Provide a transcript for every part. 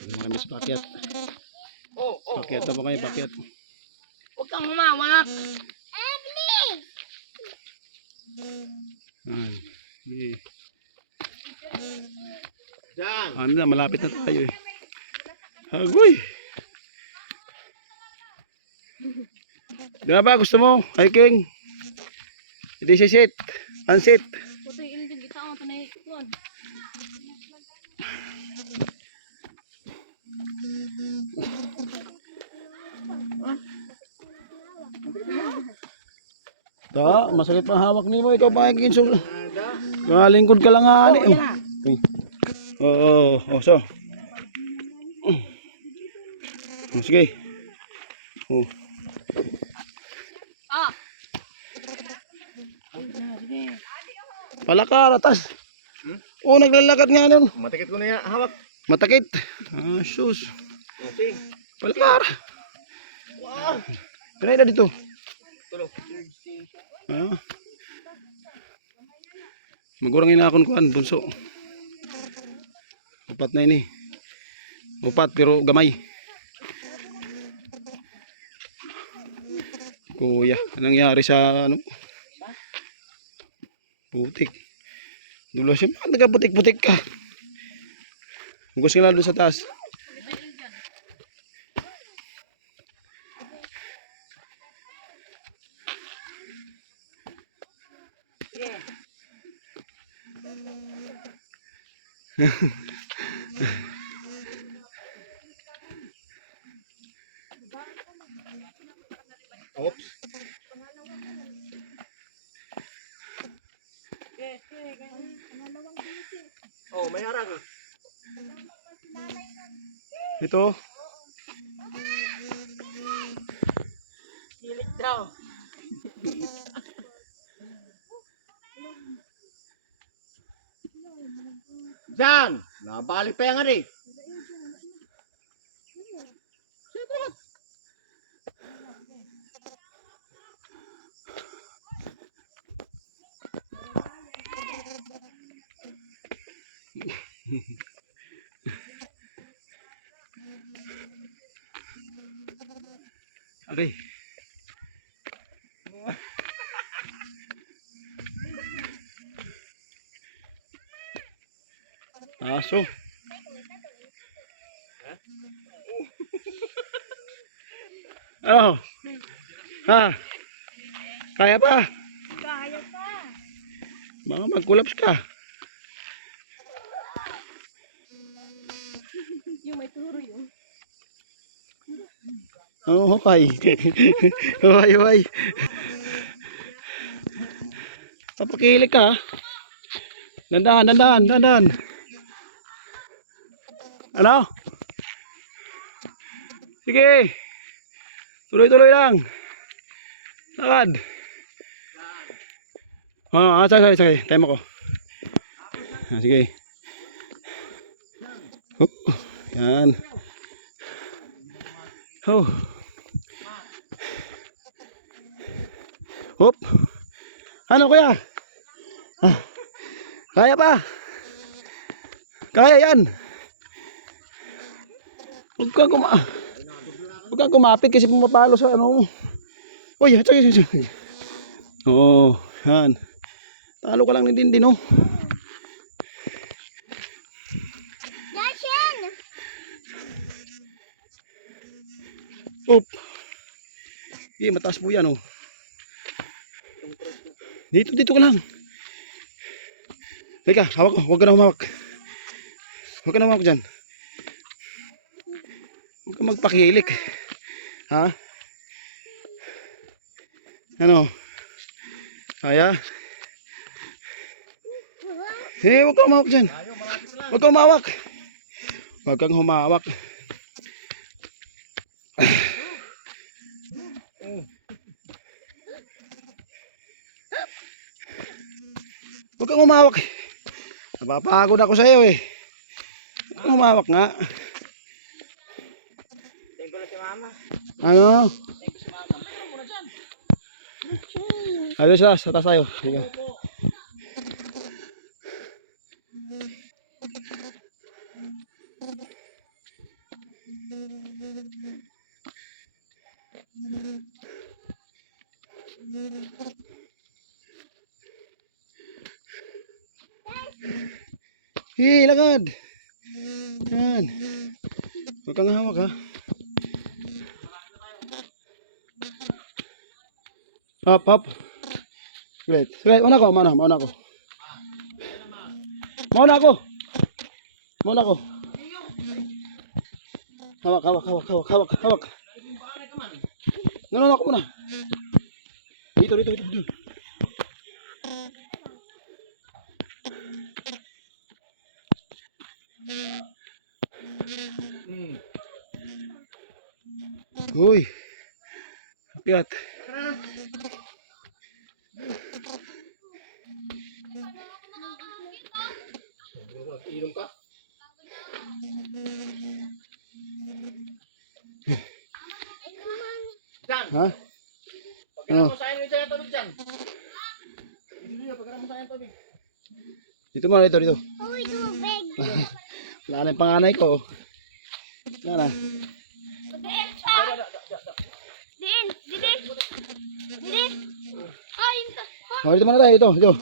Marami sa pakyat. Oh. Pakyat na po kayo, pakyat. Huwag kang humawak. Ayan. Diyan. Ano na, malapit na tayo eh. Agoy! Di ba gusto mo? Hiking? Hindi sisit. Pansit. Puto yung indin kita ang panay kuan. Ta, masakit pang hawak ni mo. Ikaw pa hiking. Lingkod ka lang nga. Uy. Oo. So. Sige. Oh. Palakar, atas. Oh, naglalakad nga nun. Matikit ko na yan. Hawak. Matakit. Ah, sus. Okay. Palakar. Wow. Pinay na dito. Tulog. Ah. Magurang inakon kuan, bunso. Upat na ini. Upat pero gamay. Kuya, anong nangyari sa ano? Putik. Dulo siya, bakit nagkaputik-putik ka? Hugos ka lang doon sa taas. Oops. Oh, may harang. Ito. Kilit daw. Diyan. Nabalik pa yan nga rin. Okay. Aso. Ano? Ha? Kaya pa? Kaya pa. Baka mag-collapse ka. Yung may turo yung. Oo, hukay. Hukay. Papakilik ka. Dandan. Ano? Sige. Tuloy-tuloy lang. Lakad. Sige. Time ako. Sige. Yan. Oh. Hop. Ano kuya? Kaya pa? Kaya yan. Huwag kang kumapit kasi pumapalo sa ano. Uy, sige. Oo, yan. Talo ka lang ni Dindin, no? Dashin! Oop. Mataas po yan, oh. Dito ka lang. Teka, hawak ko. Huwag ka na humawak. Huwag ka na humawak dyan. Huwag ka magpakilik. Ha? Ano? Kaya? Huwag kang humawak dyan. Huwag kang humawak. Huwag kang humawak. Huwag kang humawak. Napapagod ako sa iyo eh. Huwag kang humawak nga. Thank you na si mama. Ano? Thank you si mama. Ano muna dyan? Ayos na, sa taas tayo. Sige. Hey, lakad. Yan. Huwag kang hawak ha. Hop, hop. Great. Great. Mauna ako. Mauna ako. Mauna ako. Mauna ako. Hawak, hawak, hawak, hawak, hawak, hawak. Nauna ako muna. Dito, dito, dito, dito. Uy. Akyat. Ilong ka? Jan! Ha? Pagkira mo sa akin, dyan ang tubig dyan. Pagkira mo sa akin tubig. Dito muna, dito, dito. Uy, tubig! Wala na yung panganay ko. Wala na. Din! Didi! Didi! Ay! Oh, dito muna tayo, dito, dito.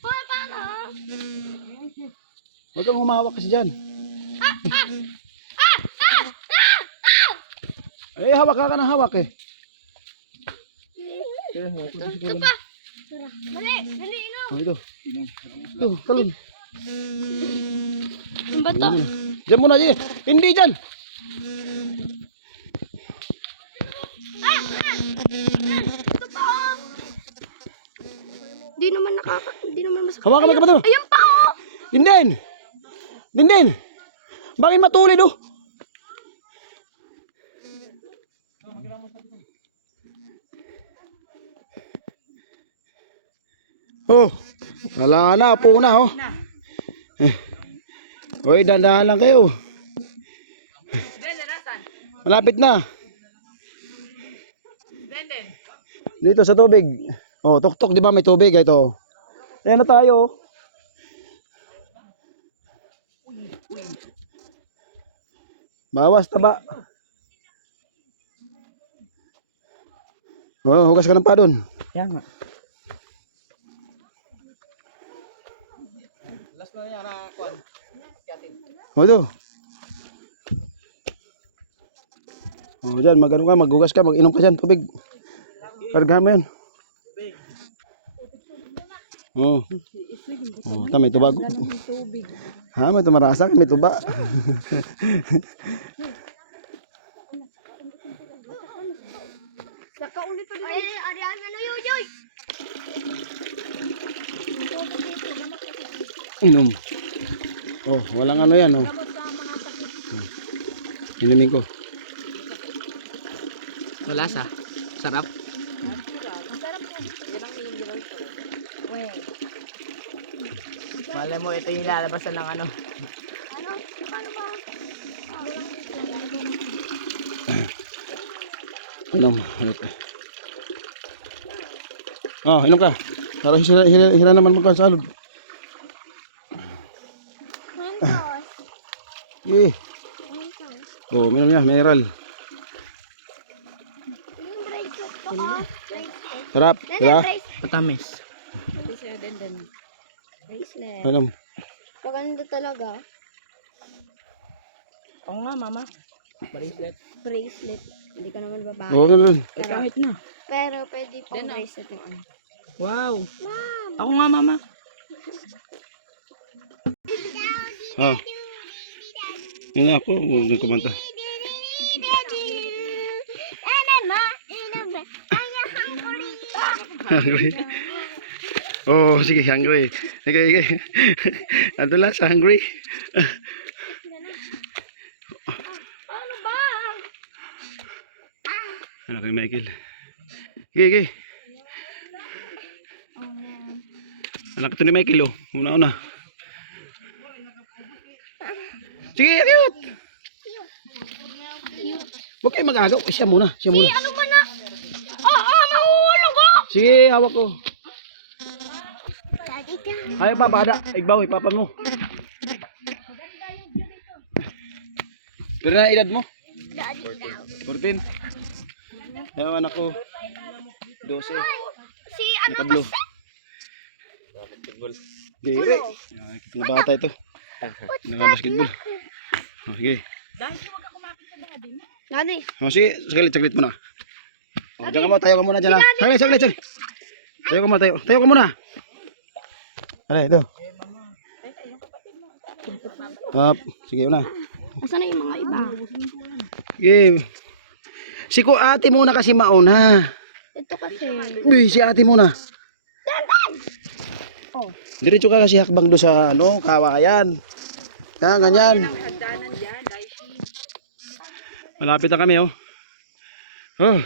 Hoy, paano? Huwag kang humawak kasi dyan. Eh, hawak ka ng hawak eh. Ito pa! Dali! Dali, inom! Oh, dito. Ito, talon. Ang bata! Diyan muna, diyan. Hindi dyan. Ito pa, oh! Di naman masakit. Hawakan mo ka ba ito? Ayun pa, oh! Dindin! Dindin! Bakit matulid oh? Oh, wala na, po na oh. Hoy, dandahan lang kayo. Malapit na. Dito sa tubig. Oh, tuktok, di ba may tubig ito? Ayan na tayo. Bawas taba. Oh, hugas ka ng pa doon. Yan nga. Last na yan, Kwan. Oh, ito. Oh, dyan, mag-ano ka, maghugas ka, mag-inom ka dyan, tubig. Kargahan mo yan. Oh. Oh, ito may tuba. Ha, may tumarasak, may tuba. Saka ulit pa din. Ay, arihan ano yun, yoy! Inom. Oh, walang ano yan, oh. Inumin ko. Malasa. Sarap. Malay mo, ito yung lalabasan ng ano. Ano? Paano ba? Inom. Oh, inom ka. Para hira naman magkasalod. Mentos. Eh. Mentos. Oh, minum niya, mineral. Yung bracelet ko, oh. Bracelet. Sarap, Dede, diba? bracelet. Patamis. Bracelet. Inom. Maganda talaga. Oo nga, mama. Bracelet. Bracelet. Hindi ka naman babae. Oh, ganun. Kahit na. Pero pwede pang bracelet yung ano. Wow. Mom! Ako nga, mama. Oh. Yun na ako, huwag kumanta. Hungry. Oh, sige, hungry. Okay, okay. Ato lang sa hungry. Ano ba? Ano kay Michael? Okay, okay. Anak ito ni Michael, oh. Una-una. Sige, ayot. Huwag kayo mag-agaw. Siya muna, siya muna. Ano ba na? Mahulog oh! Sige, hawak ko. Daddy ka. Ayaw pa, bada. Igbaw, ipapan mo. Pero na edad mo? Daddy ka. 14. Ayaw anak ko. 12. Si ano Nakablo. kasi? Dire. Ay, kitang bata ito. Naka-basketball. Oh, sige. Nani. Oh, sige, saglit mo na. Oh, diyan ka mo, tayo ka muna dyan ha. Saglit. Tayo ka muna, tayo. Tayo ka muna. Ano, ito. Up, sige na. Asan na yung mga iba? Sige. Si ko ate muna kasi mauna. Ito kasi. Uy, si ate muna. Oh. Diretso ka kasi hakbang do sa ano, kawayan. Yan, ganyan. Malapit na kami, oh. Oh.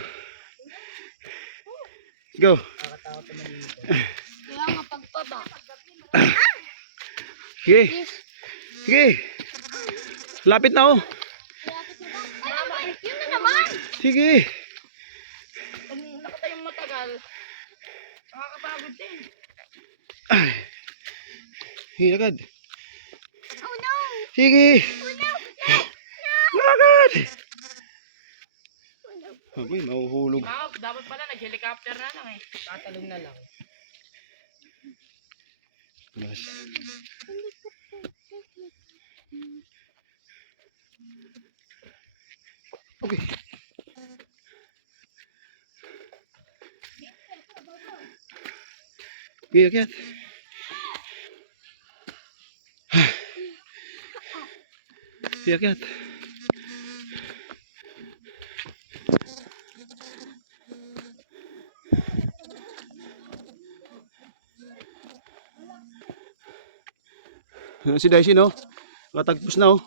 Let's go. Kaya nga pagpaba. Sige. Sige. Lapit na, oh. Ay, yun na naman. Sige. Pag nakatayong matagal, nakakapagod din. Ay. Sige, agad. Oh no. Sige. Oh no. Agad. Agoy, mahuhulog. Dapat pala nag-helicopter na lang eh. Tatalong na lang. Mas. Okay. Okay, akyat. Okay, akyat. Si Daisy, no? Katagpos na, oh.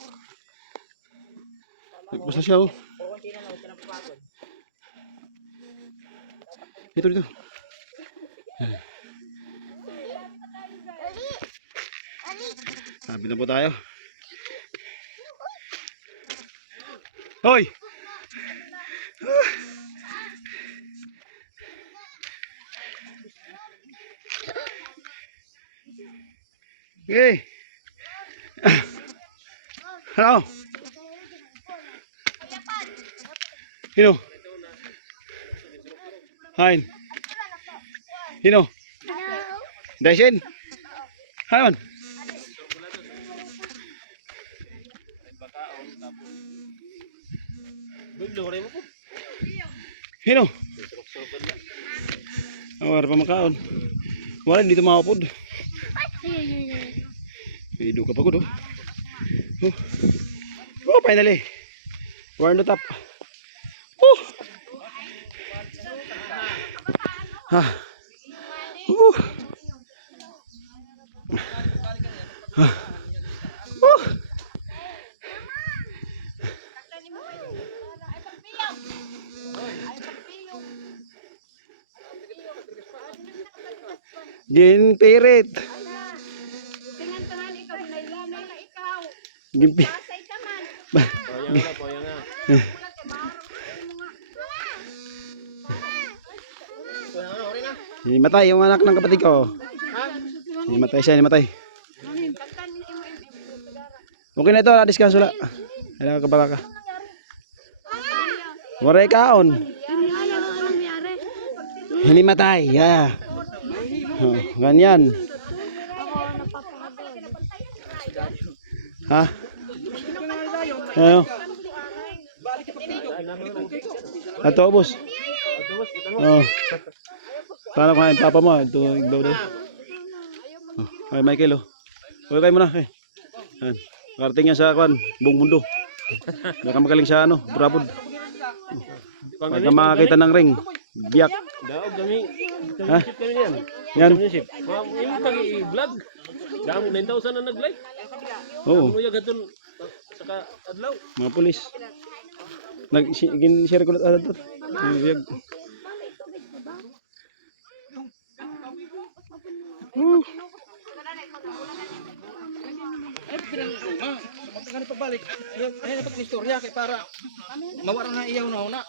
Tagpos na siya, oh. Dito. Sabi na po tayo. Hoy! Okay. Hello. Hino. Hein. Hino. Daisy. Hayon. Hino. Awar pa makaon. Wala dito makapod. Hido ka pa ko do. Oh, finally. We're on the top. Oh. Ha. Oh. Ha. Oh. Gin pirit. Gimpi. Himatay yung anak ng kapatid ko. Himatay siya, himatay. Okay na ito, na-discuss wala. Kailangan ka baka ka. Waray kaon. Hinimatay, yeah. Oh, ganyan. Ha? Ayo. Ato boss. Oh. Paano kain papa mo? Ito igbaw daw. Oh, ay Michael oh. Okay kayo muna eh. Yan. Karating niya sa kwan, buong mundo. Baka magaling sa ano, brabod. Pagka makakita ng ring, biyak. Daog kami. Ha? Ship kami yan. Yan. Ship. Yung pag-i-vlog. Dami 9,000 na nag-like. Oo. Ano yung gaton saka adlaw. Mga pulis. Nag-share ko na ito. Biyag. Ganito pagbalik. Ayun na pag-istorya kay para mawara na iyaw na una.